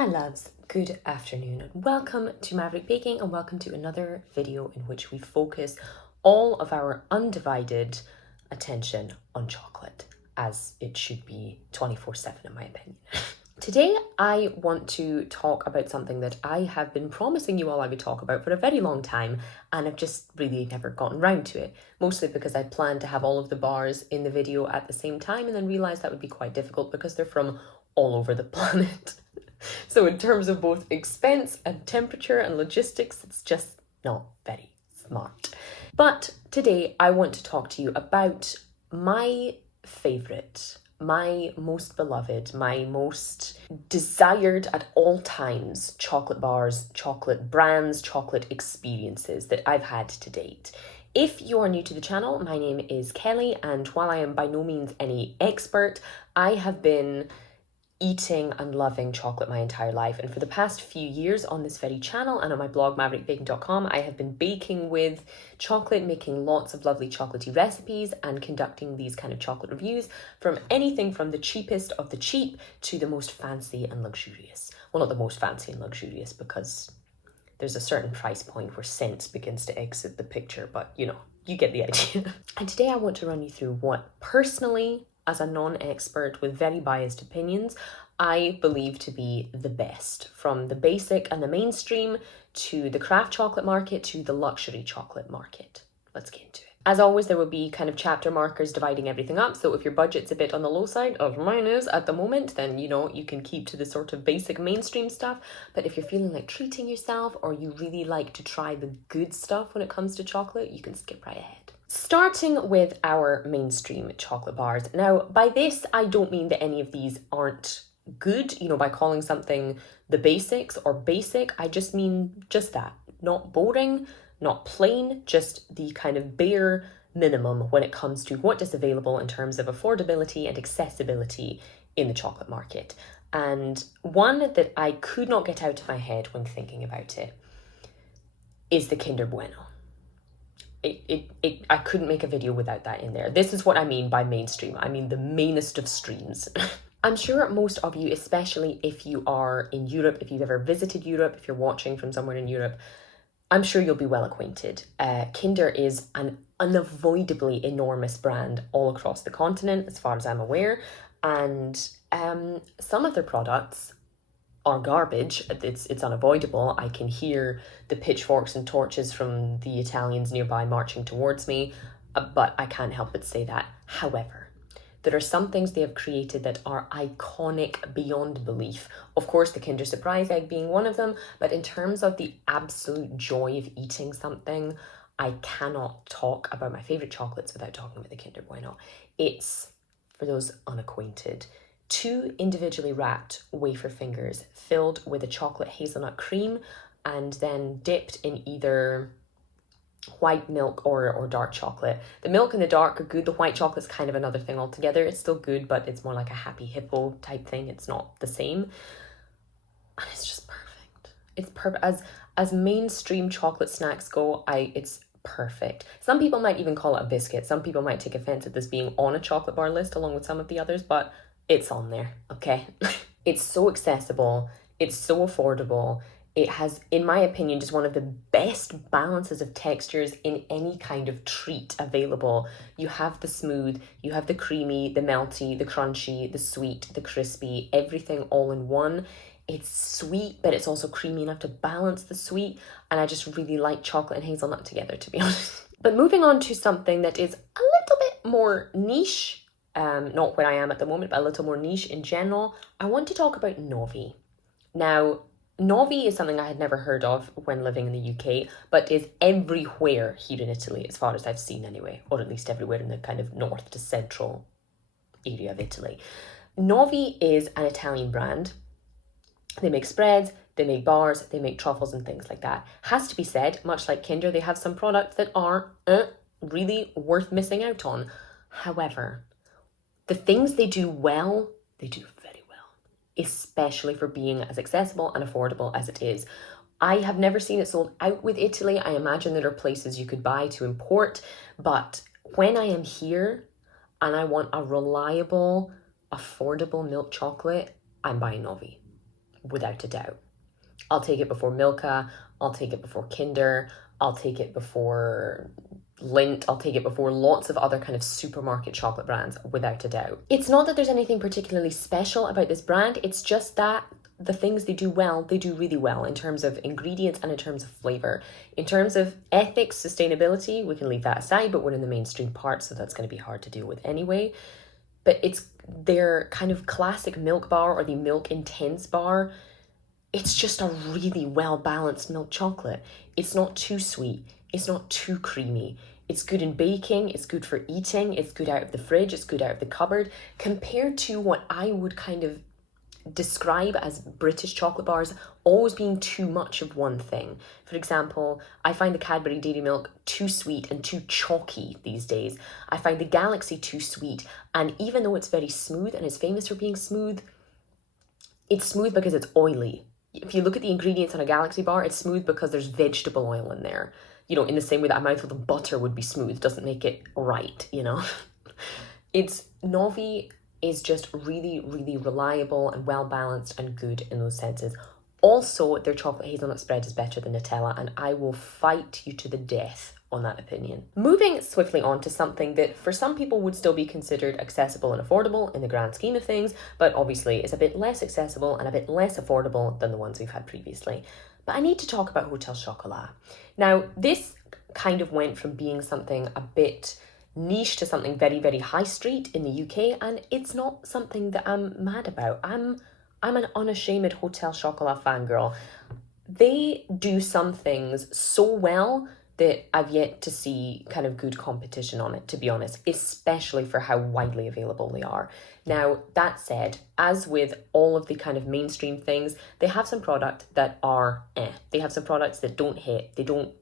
My loves, good afternoon and welcome to Maverick Baking and welcome to another video in which we focus all of our undivided attention on chocolate, as it should be 24/7 in my opinion. Today I want to talk about something that I have been promising you all I would talk about for a very long time, and I've just really never gotten round to it, mostly because I planned to have all of the bars in the video at the same time and then realised that would be quite difficult because they're from all over the planet. So in terms of both expense and temperature and logistics, it's just not very smart. But today I want to talk to you about my favourite, my most beloved, my most desired at all times chocolate bars, chocolate brands, chocolate experiences that I've had to date. If you are new to the channel, my name is Kelly, and while I am by no means any expert, I have been eating and loving chocolate my entire life, and for the past few years on this very channel and on my blog maverickbaking.com I have been baking with chocolate, making lots of lovely chocolatey recipes and conducting these kind of chocolate reviews from anything from the cheapest of the cheap to the most fancy and luxurious. Well, not the most fancy and luxurious, because there's a certain price point where cents begins to exit the picture, but you know, you get the idea. And today I want to run you through what personally, as a non-expert with very biased opinions, I believe to be the best, from the basic and the mainstream to the craft chocolate market to the luxury chocolate market. Let's get into it. As always, there will be kind of chapter markers dividing everything up, so if your budget's a bit on the low side, of mine is at the moment, then you know, you can keep to the sort of basic mainstream stuff. But if you're feeling like treating yourself, or you really like to try the good stuff when it comes to chocolate, you can skip right ahead. Starting with our mainstream chocolate bars. Now, by this, I don't mean that any of these aren't good, you know, by calling something the basics or basic. I just mean just that. Not boring, not plain, just the kind of bare minimum when it comes to what is available in terms of affordability and accessibility in the chocolate market. And one that I could not get out of my head when thinking about it is the Kinder Bueno. I couldn't make a video without that in there. This is what I mean by mainstream. I mean the mainest of streams. I'm sure most of you, especially if you are in Europe, if you've ever visited Europe, if you're watching from somewhere in Europe, I'm sure you'll be well acquainted. Kinder is an unavoidably enormous brand all across the continent, as far as I'm aware. And some of their products are garbage. It's unavoidable. I can hear the pitchforks and torches from the Italians nearby marching towards me, but I can't help but say that. However, there are some things they have created that are iconic beyond belief. Of course, the Kinder Surprise Egg being one of them, but in terms of the absolute joy of eating something, I cannot talk about my favourite chocolates without talking about the Kinder Bueno. It's, for those unacquainted, 2 individually wrapped wafer fingers filled with a chocolate hazelnut cream and then dipped in either white milk or dark chocolate. The milk and the dark are good. The white chocolate's kind of another thing altogether. It's still good, but it's more like a happy hippo type thing. It's not the same. And it's just perfect. It's perfect. As mainstream chocolate snacks go, it's perfect. Some people might even call it a biscuit. Some people might take offense at this being on a chocolate bar list along with some of the others, but it's on there, okay? It's so accessible, it's so affordable. It has, in my opinion, just one of the best balances of textures in any kind of treat available. You have the smooth, you have the creamy, the melty, the crunchy, the sweet, the crispy, everything all in one. It's sweet, but it's also creamy enough to balance the sweet, and I just really like chocolate and hazelnut together, to be honest. But moving on to something that is a little bit more niche, not where I am at the moment, but a little more niche in general, I want to talk about Novi. Now, Novi is something I had never heard of when living in the UK, but is everywhere here in Italy, as far as I've seen anyway, or at least everywhere in the kind of north to central area of Italy. Novi is an Italian brand. They make spreads, they make bars, they make truffles and things like that. Has to be said, much like Kinder, they have some products that are really worth missing out on. However, the things they do well, they do very well, especially for being as accessible and affordable as it is. I have never seen it sold out with Italy. I imagine there are places you could buy to import, but when I am here and I want a reliable, affordable milk chocolate, I'm buying Novi. without a doubt. I'll take it before Milka, I'll take it before Kinder, I'll take it before Lindt, I'll take it before lots of other kind of supermarket chocolate brands, without a doubt. It's not that there's anything particularly special about this brand, it's just that the things they do well, they do really well in terms of ingredients and in terms of flavour. In terms of ethics, sustainability, we can leave that aside, but we're in the mainstream part, so that's going to be hard to deal with anyway. But it's their kind of classic milk bar or the milk intense bar. It's just a really well-balanced milk chocolate. It's not too sweet. It's not too creamy. It's good in baking. It's good for eating. It's good out of the fridge. It's good out of the cupboard. Compared to what I would kind of describe as British chocolate bars always being too much of one thing. For example, I find the Cadbury Dairy Milk too sweet and too chalky these days. I find the Galaxy too sweet, and even though it's very smooth and it's famous for being smooth, it's smooth because it's oily. If you look at the ingredients on a Galaxy bar, it's smooth because there's vegetable oil in there. You know, in the same way that a mouthful of butter would be smooth doesn't make it right, you know. Novi is just really, really reliable and well balanced and good in those senses. Also, their chocolate hazelnut spread is better than Nutella, and I will fight you to the death on that opinion. Moving swiftly on to something that for some people would still be considered accessible and affordable in the grand scheme of things, but obviously is a bit less accessible and a bit less affordable than the ones we've had previously. But I need to talk about Hotel Chocolat. Now, this kind of went from being something a bit niche to something very, very high street in the UK, and it's not something that I'm mad about. I'm an unashamed Hotel Chocolat fangirl. They do some things so well that I've yet to see kind of good competition on it, to be honest, especially for how widely available they are. Now, that said, as with all of the kind of mainstream things, they have some product that are They have some products that don't hit. They don't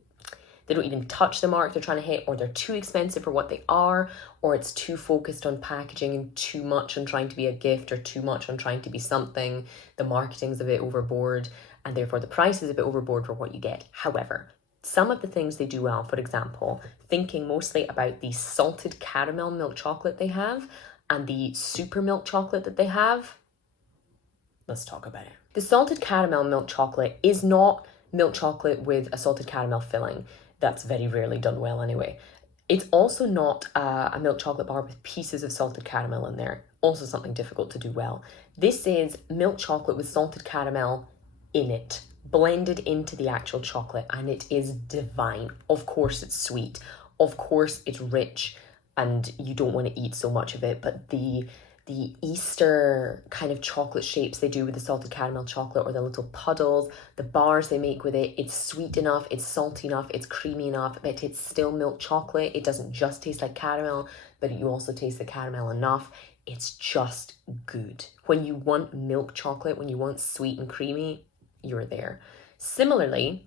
even touch the mark they're trying to hit, or they're too expensive for what they are, or it's too focused on packaging and too much on trying to be a gift, or too much on trying to be something. The marketing's a bit overboard, and therefore the price is a bit overboard for what you get. However, some of the things they do well, for example, thinking mostly about the salted caramel milk chocolate they have and the super milk chocolate that they have. Let's talk about it. The salted caramel milk chocolate is not milk chocolate with a salted caramel filling. That's very rarely done well anyway. It's also not a milk chocolate bar with pieces of salted caramel in there. Also something difficult to do well. This is milk chocolate with salted caramel in it, blended into the actual chocolate, and it is divine. Of course it's sweet. Of course it's rich, and you don't want to eat so much of it, but the Easter kind of chocolate shapes they do with the salted caramel chocolate, or the little puddles, the bars they make with it, it's sweet enough, it's salty enough, it's creamy enough, but it's still milk chocolate. It doesn't just taste like caramel, but you also taste the caramel enough. It's just good. When you want milk chocolate, when you want sweet and creamy, you're there. Similarly,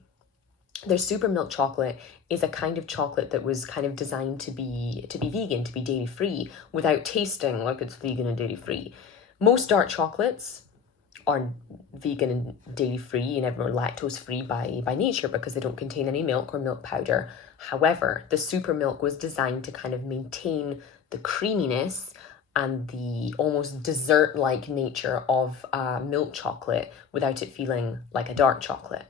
their super milk chocolate is a kind of chocolate that was kind of designed to be vegan, to be dairy free, without tasting like it's vegan and dairy free. Most dark chocolates are vegan and dairy free and evermore lactose free by nature because they don't contain any milk or milk powder. However, the super milk was designed to kind of maintain the creaminess and the almost dessert-like nature of milk chocolate without it feeling like a dark chocolate.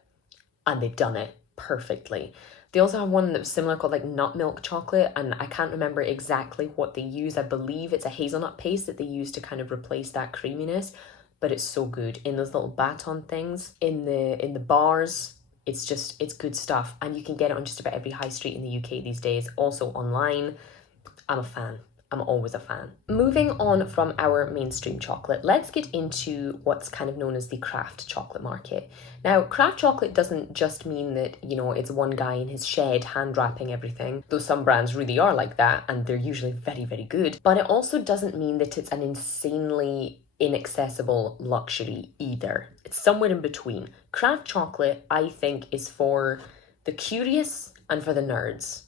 And they've done it perfectly. They also have one that was similar called like nut milk chocolate, and I can't remember exactly what they use. I believe it's a hazelnut paste that they use to kind of replace that creaminess, but it's so good in those little baton things, in the bars. It's good stuff, and you can get it on just about every high street in the UK these days, also online. I'm a fan. I'm always a fan. Moving on from our mainstream chocolate, let's get into what's kind of known as the craft chocolate market. Now, craft chocolate doesn't just mean that, it's one guy in his shed hand wrapping everything, though some brands really are like that, and they're usually very, very good. But it also doesn't mean that it's an insanely inaccessible luxury either. It's somewhere in between. Craft chocolate, I think, is for the curious and for the nerds,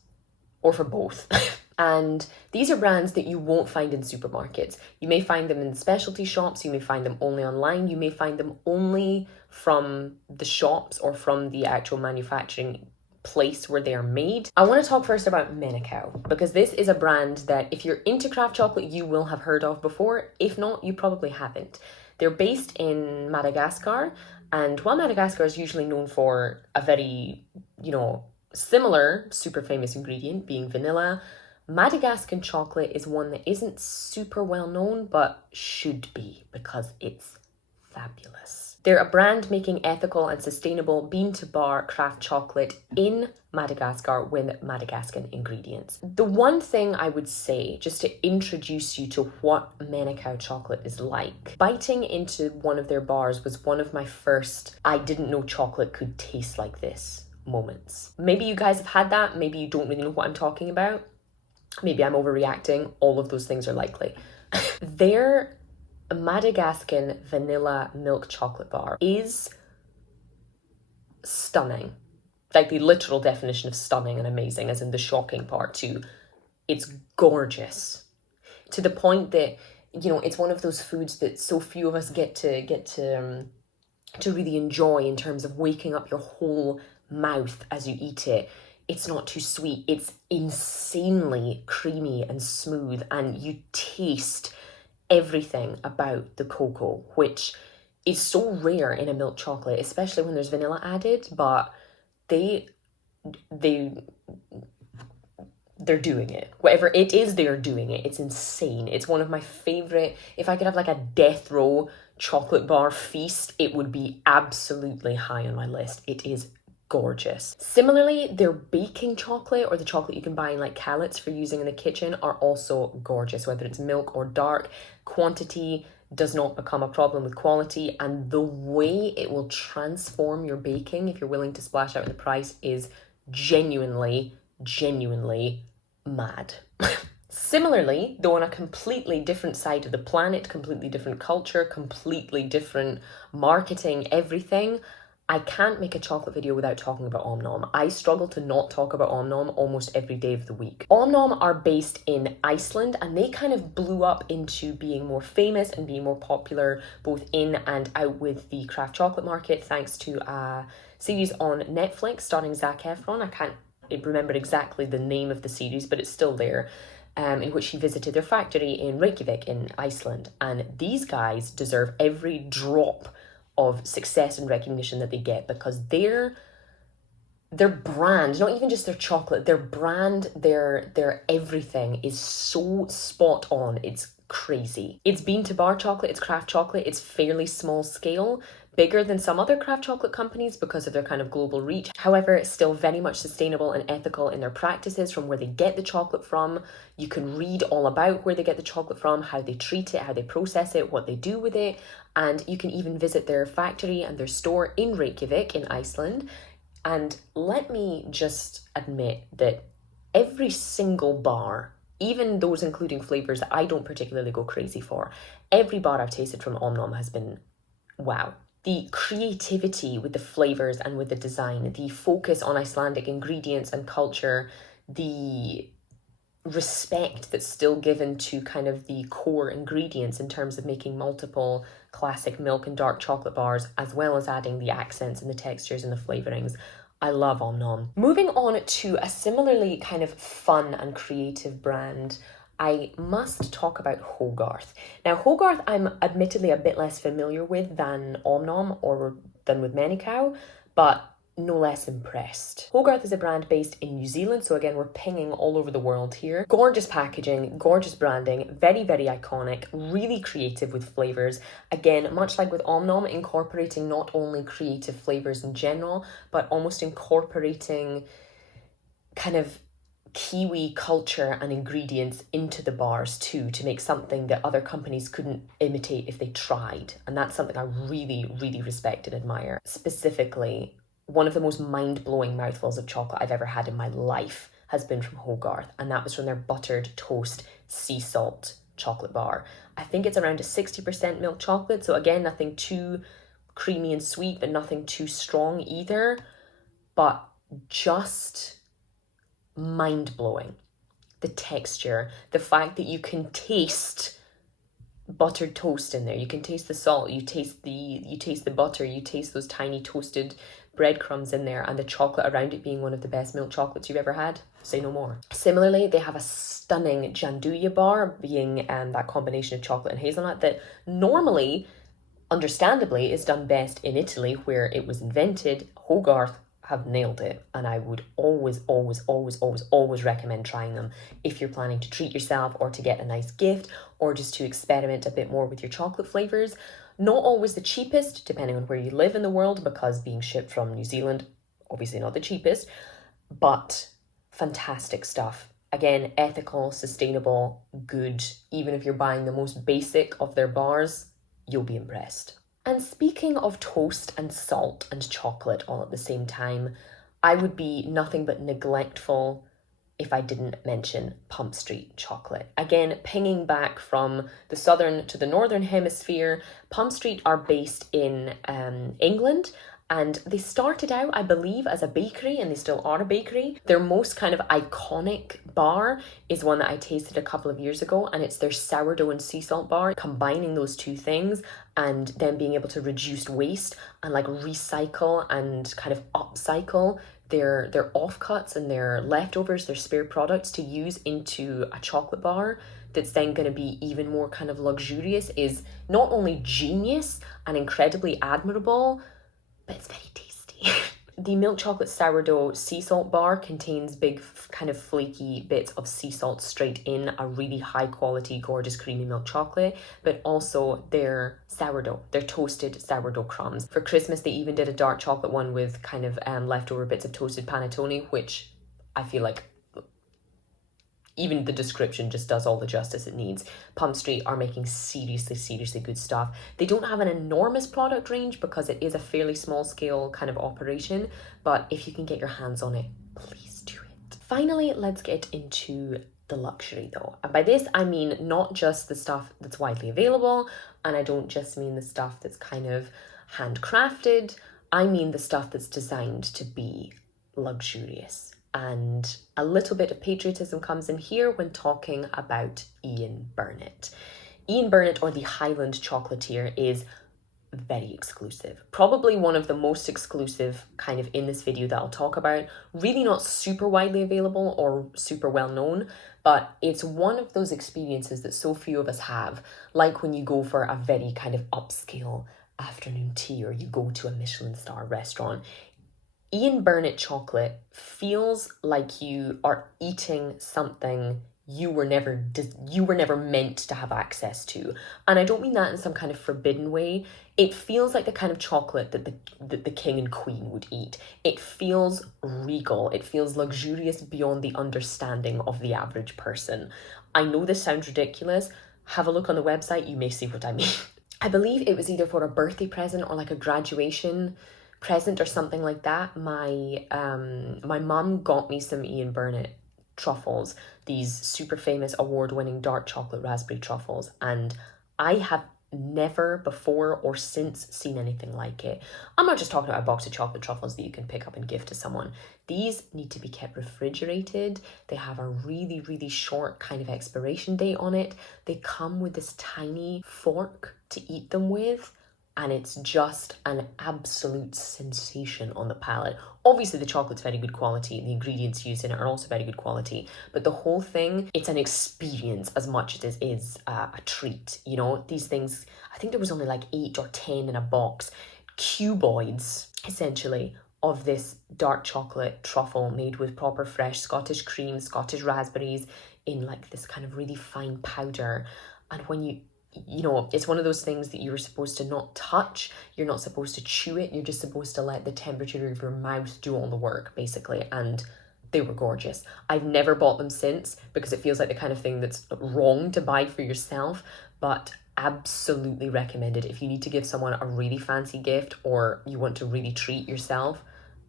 or for both. And these are brands that you won't find in supermarkets. You may find them in specialty shops, you may find them only online, you may find them only from the shops or from the actual manufacturing place where they are made. I want to talk first about Menacao, because this is a brand that if you're into craft chocolate, you will have heard of before. If not, you probably haven't. They're based in Madagascar, and while Madagascar is usually known for a very, similar super famous ingredient being vanilla, Madagascan chocolate is one that isn't super well known, but should be because it's fabulous. They're a brand making ethical and sustainable bean-to-bar craft chocolate in Madagascar with Madagascan ingredients. The one thing I would say, just to introduce you to what Manukau chocolate is like, biting into one of their bars was one of my first, I didn't know chocolate could taste like this moments. Maybe you guys have had that, maybe you don't really know what I'm talking about. Maybe I'm overreacting, all of those things are likely. Their Madagascan vanilla milk chocolate bar is stunning. Like the literal definition of stunning and amazing, as in the shocking part too. It's gorgeous. To the point that, it's one of those foods that so few of us get to really enjoy in terms of waking up your whole mouth as you eat it. It's not too sweet. It's insanely creamy and smooth, and you taste everything about the cocoa, which is so rare in a milk chocolate, especially when there's vanilla added, but they're doing it. Whatever it is, they're doing it. It's insane. It's one of my favorite. If I could have like a death row chocolate bar feast, it would be absolutely high on my list. It is gorgeous. Similarly, their baking chocolate, or the chocolate you can buy in like callets for using in the kitchen, are also gorgeous, whether it's milk or dark. Quantity does not become a problem with quality, and the way it will transform your baking if you're willing to splash out in the price is genuinely mad. Similarly, though on a completely different side of the planet, completely different culture, completely different marketing, everything, I can't make a chocolate video without talking about Om Nom. I struggle to not talk about Om Nom almost every day of the week. Om Nom are based in Iceland, and they kind of blew up into being more famous and being more popular both in and out with the craft chocolate market thanks to a series on Netflix starring Zac Efron. I can't remember exactly the name of the series, but it's still there. In which he visited their factory in Reykjavik in Iceland. And these guys deserve every drop of success and recognition that they get, because their brand, not even just their chocolate, their brand, their everything is so spot on. It's crazy. It's bean to bar chocolate, it's craft chocolate, it's fairly small scale, bigger than some other craft chocolate companies because of their kind of global reach. However, it's still very much sustainable and ethical in their practices from where they get the chocolate from. You can read all about where they get the chocolate from, how they treat it, how they process it, what they do with it. And you can even visit their factory and their store in Reykjavik in Iceland. And let me just admit that every single bar, even those including flavors that I don't particularly go crazy for, every bar I've tasted from Om Nom has been wow. The creativity with the flavors and with the design, the focus on Icelandic ingredients and culture, the respect that's still given to kind of the core ingredients in terms of making multiple classic milk and dark chocolate bars, as well as adding the accents and the textures and the flavorings. I love Om Nom. Moving on to a similarly kind of fun and creative brand, I must talk about Hogarth. Now, Hogarth I'm admittedly a bit less familiar with than Om Nom or than with Manukau, but no less impressed. Hogarth is a brand based in New Zealand, so again, we're pinging all over the world here. Gorgeous packaging, gorgeous branding, very, very iconic, really creative with flavors. Again, much like with Om Nom, incorporating not only creative flavors in general, but almost incorporating kind of Kiwi culture and ingredients into the bars too, to make something that other companies couldn't imitate if they tried. And that's something I really, really respect and admire. Specifically, one of the most mind-blowing mouthfuls of chocolate I've ever had in my life has been from Hogarth, and that was from their buttered toast sea salt chocolate bar. I think it's around a 60% milk chocolate, so again, nothing too creamy and sweet, but nothing too strong either, but just mind-blowing. The texture, the fact that you can taste buttered toast in there, you can taste the salt, you taste the butter, you taste those tiny toasted breadcrumbs in there, and the chocolate around it being one of the best milk chocolates you've ever had. Say no more. Similarly, they have a stunning Gianduja bar, being that combination of chocolate and hazelnut that normally Understandably, it's done best in Italy, where it was invented. Hogarth have nailed it, and I would always, always, always, always, always recommend trying them if you're planning to treat yourself or to get a nice gift or just to experiment a bit more with your chocolate flavors. Not always the cheapest, depending on where you live in the world, because being shipped from New Zealand, obviously not the cheapest, but fantastic stuff. Again, ethical, sustainable, good. Even if you're buying the most basic of their bars, you'll be impressed. And speaking of toast and salt and chocolate all at the same time, I would be nothing but neglectful if I didn't mention Pump Street chocolate. Again, pinging back from the southern to the northern hemisphere, Pump Street are based in England, and they started out, I believe, as a bakery, and they still are a bakery. Their most kind of iconic bar is one that I tasted a couple of years ago, and it's their sourdough and sea salt bar. Combining those two things and then being able to reduce waste and like recycle and kind of upcycle their offcuts and their leftovers, their spare products to use into a chocolate bar that's then going to be even more kind of luxurious is not only genius and incredibly admirable, but it's very tasty. The milk chocolate sourdough sea salt bar contains big kind of flaky bits of sea salt straight in a really high quality, gorgeous creamy milk chocolate, but also their sourdough, their toasted sourdough crumbs. For Christmas, they even did a dark chocolate one with kind of leftover bits of toasted panettone, which I feel like even the description just does all the justice it needs. Pump Street are making seriously, seriously good stuff. They don't have an enormous product range because it is a fairly small scale kind of operation, but if you can get your hands on it, please do it. Finally, let's get into the luxury though. And by this, I mean not just the stuff that's widely available, and I don't just mean the stuff that's kind of handcrafted. I mean the stuff that's designed to be luxurious. And a little bit of patriotism comes in here when talking about Ian Burnett. Ian Burnett, or the Highland chocolatier, is very exclusive. Probably one of the most exclusive kind of in this video that I'll talk about. Really not super widely available or super well known, but it's one of those experiences that so few of us have, like when you go for a very kind of upscale afternoon tea or you go to a Michelin star restaurant. Ian Burnett chocolate feels like you are eating something you were never meant to have access to. And I don't mean that in some kind of forbidden way. It feels like the kind of chocolate that the king and queen would eat. It feels regal. It feels luxurious beyond the understanding of the average person. I know this sounds ridiculous. Have a look on the website. You may see what I mean. I believe it was either for a birthday present or like a graduation present or something like that. My mum got me some Ian Burnett truffles, these super famous award-winning dark chocolate raspberry truffles, and I have never before or since seen anything like it. I'm not just talking about a box of chocolate truffles that you can pick up and give to someone. These need to be kept refrigerated. They have a really, really short kind of expiration date on it. They come with this tiny fork to eat them with, and it's just an absolute sensation on the palate. Obviously, the chocolate's very good quality, and the ingredients used in it are also very good quality, but the whole thing, it's an experience as much as it is a treat. You know, these things, I think there was only like 8 or 10 in a box, cuboids, essentially, of this dark chocolate truffle made with proper fresh Scottish cream, Scottish raspberries in like this kind of really fine powder. And when you know, it's one of those things that you're supposed to not touch, you're not supposed to chew it, you're just supposed to let the temperature of your mouth do all the work, basically, and they were gorgeous. I've never bought them since because it feels like the kind of thing that's wrong to buy for yourself, but absolutely recommended. If you need to give someone a really fancy gift or you want to really treat yourself,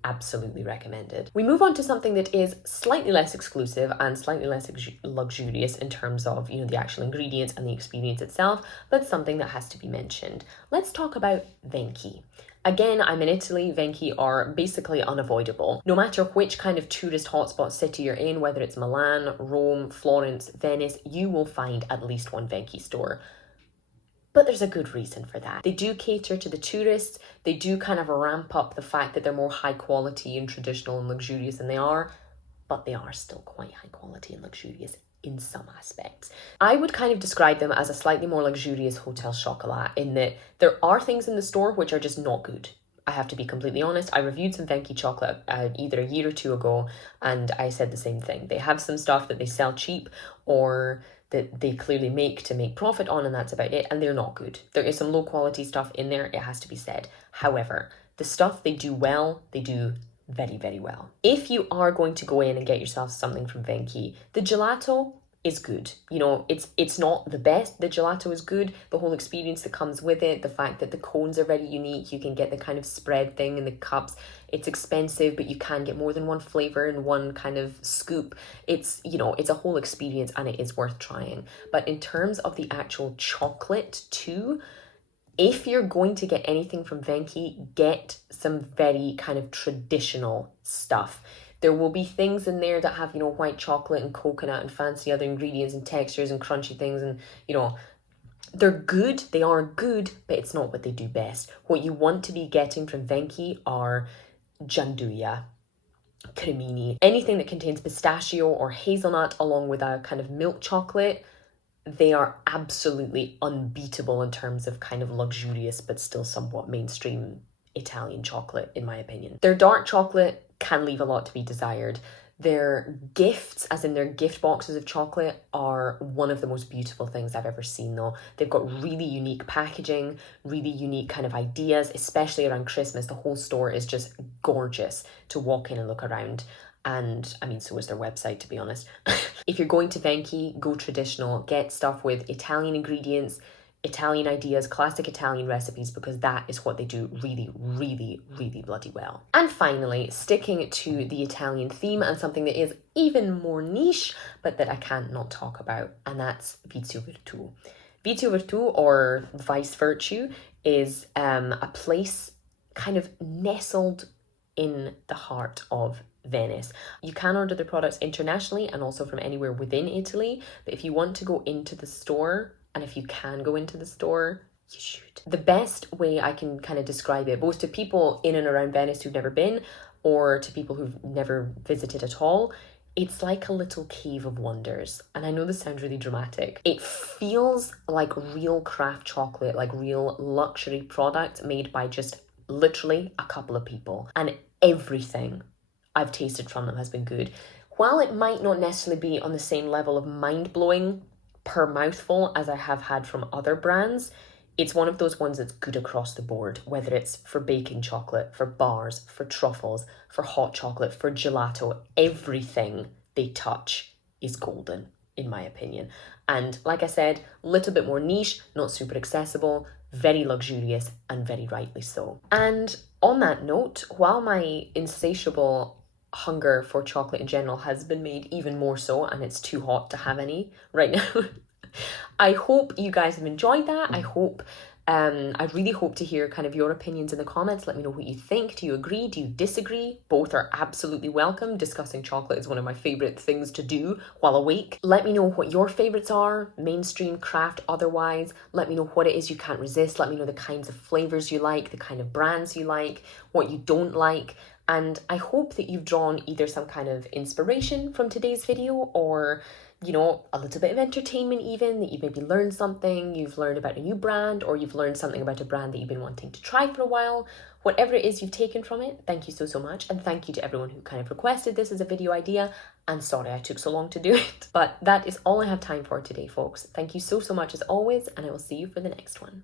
absolutely recommended. We move on to something that is slightly less exclusive and slightly less luxurious in terms of, you know, the actual ingredients and the experience itself, but something that has to be mentioned. Let's talk about Venchi. Again, I'm in Italy. Venchi are basically unavoidable. No matter which kind of tourist hotspot city you're in, whether it's Milan, Rome, Florence, Venice, you will find at least one Venchi store. But there's a good reason for that. They do cater to the tourists. They do kind of ramp up the fact that they're more high quality and traditional and luxurious than they are, but they are still quite high quality and luxurious in some aspects. I would kind of describe them as a slightly more luxurious hotel chocolat in that there are things in the store which are just not good. I have to be completely honest. I reviewed some Venki chocolate either a year or two ago, and I said the same thing. They have some stuff that they sell cheap or that they clearly make to make profit on, and that's about it, and they're not good. There is some low quality stuff in there, it has to be said. However, the stuff they do well, they do very, very well. If you are going to go in and get yourself something from Venki, the gelato is good. You know, it's not the best. The gelato is good. The whole experience that comes with it, the fact that the cones are very unique, you can get the kind of spread thing in the cups. It's expensive, but you can get more than one flavor in one kind of scoop. It's, you know, it's a whole experience and it is worth trying. But in terms of the actual chocolate too, if you're going to get anything from Venki, get some very kind of traditional stuff. There will be things in there that have, you know, white chocolate and coconut and fancy other ingredients and textures and crunchy things, and, you know, they're good, they are good, but it's not what they do best. What you want to be getting from Venki are gianduja, cremini, anything that contains pistachio or hazelnut along with a kind of milk chocolate. They are absolutely unbeatable in terms of kind of luxurious but still somewhat mainstream Italian chocolate, in my opinion. Their dark chocolate can leave a lot to be desired. Their gifts, as in their gift boxes of chocolate, are one of the most beautiful things I've ever seen though. They've got really unique packaging, really unique kind of ideas, especially around Christmas. The whole store is just gorgeous to walk in and look around. And I mean, so is their website, to be honest. If you're going to Venki, go traditional, get stuff with Italian ingredients, Italian ideas, classic Italian recipes, because that is what they do really, really, really bloody well. And finally, sticking to the Italian theme and something that is even more niche, but that I can't not talk about, and that's Vizio Virtù. Vizio Virtù, or Vice Virtue, is a place kind of nestled in the heart of Venice. You can order the products internationally and also from anywhere within Italy, but if you want to go into the store, and if you can go into the store, you should. The best way I can kind of describe it, both to people in and around Venice who've never been, or to people who've never visited at all, it's like a little cave of wonders. And I know this sounds really dramatic. It feels like real craft chocolate, like real luxury product made by just literally a couple of people. And everything I've tasted from them has been good. While it might not necessarily be on the same level of mind-blowing per mouthful as I have had from other brands, it's one of those ones that's good across the board, whether it's for baking chocolate, for bars, for truffles, for hot chocolate, for gelato. Everything they touch is golden, in my opinion. And like I said, a little bit more niche, not super accessible, very luxurious, and very rightly so. And on that note, while my insatiable hunger for chocolate in general has been made even more so, and it's too hot to have any right now, I hope you guys have enjoyed that. I really hope to hear kind of your opinions in the comments. Let me know what you think. Do you agree? Do you disagree? Both are absolutely welcome. Discussing chocolate is one of my favorite things to do while awake. Let me know what your favorites are, mainstream, craft, otherwise. Let me know what it is you can't resist. Let me know the kinds of flavors you like, the kind of brands you like, what you don't like. And I hope that you've drawn either some kind of inspiration from today's video, or, you know, a little bit of entertainment even, that you've maybe learned something, you've learned about a new brand, or you've learned something about a brand that you've been wanting to try for a while. Whatever it is you've taken from it, thank you so, so much. And thank you to everyone who kind of requested this as a video idea. And sorry I took so long to do it. But that is all I have time for today, folks. Thank you so, so much as always, and I will see you for the next one.